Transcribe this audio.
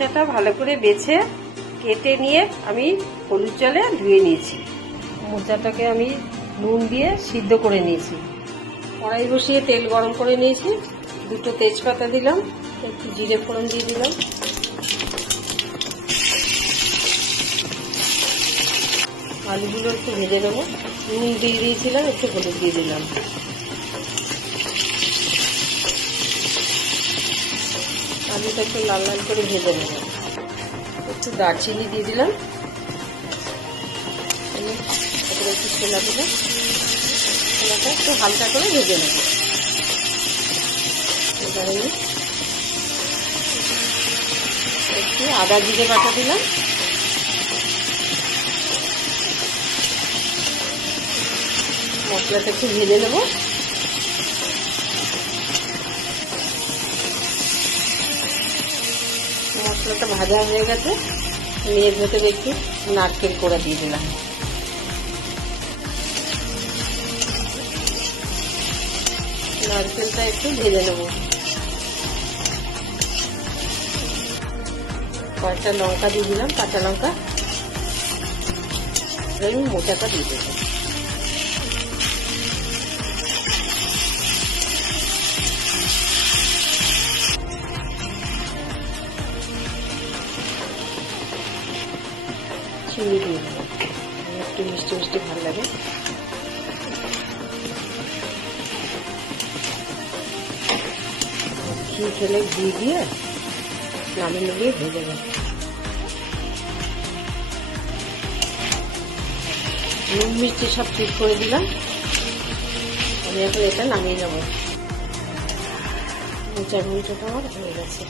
মোচাটা ভালো করে বেছে কেটে নিয়ে আমি হলুদ জলে ধুয়ে নিয়েছি। মোচাটাকে আমি নুন দিয়ে সিদ্ধ করে নিয়েছি। কড়াই বসিয়ে তেল গরম করে নিয়েছি। দুটো তেজপাতা দিলাম, একটু জিরে ফোড়ন দিয়ে দিলাম। আলুগুলো একটু ভেজে নেবো। নুন দিয়ে দিয়েছিলাম, একটু হলুদ দিয়ে দিলাম। আলুটা একটু লাল লাল করে ভেজে নেব। একটু দারচিনি দিয়ে দিলাম, তারপরে একটু ছোলা দিলাম। ছোলাটা একটু হালকা করে ভেজে নেব। এবারে একটু আদা জিরে বাটা দিলাম। মশলাটা একটু ভেজে নেব। মশলাটা ভাজা হয়ে গেছে, এর ভেতরে একটু নারকেল কোড়া দিয়ে দিলাম। নারকেলটা একটু ভেজে নেব। কয়েকটা লঙ্কা দিয়ে দিলাম, কাঁচা লঙ্কা। আমি মোচাটা দিয়ে দেবো। চিনি দিয়ে দেবো, একটু মিষ্টি মিষ্টি ভালো লাগে। ঘি খেলে ঘি দিয়ে নামিয়ে নিয়ে ভেজে দেবো। নুন মিষ্টি সব ঠিক করে দিলাম। আমি এখন এটা নামিয়ে নেবো। মোচার ঘন্টটা আমার হয়ে গেছে।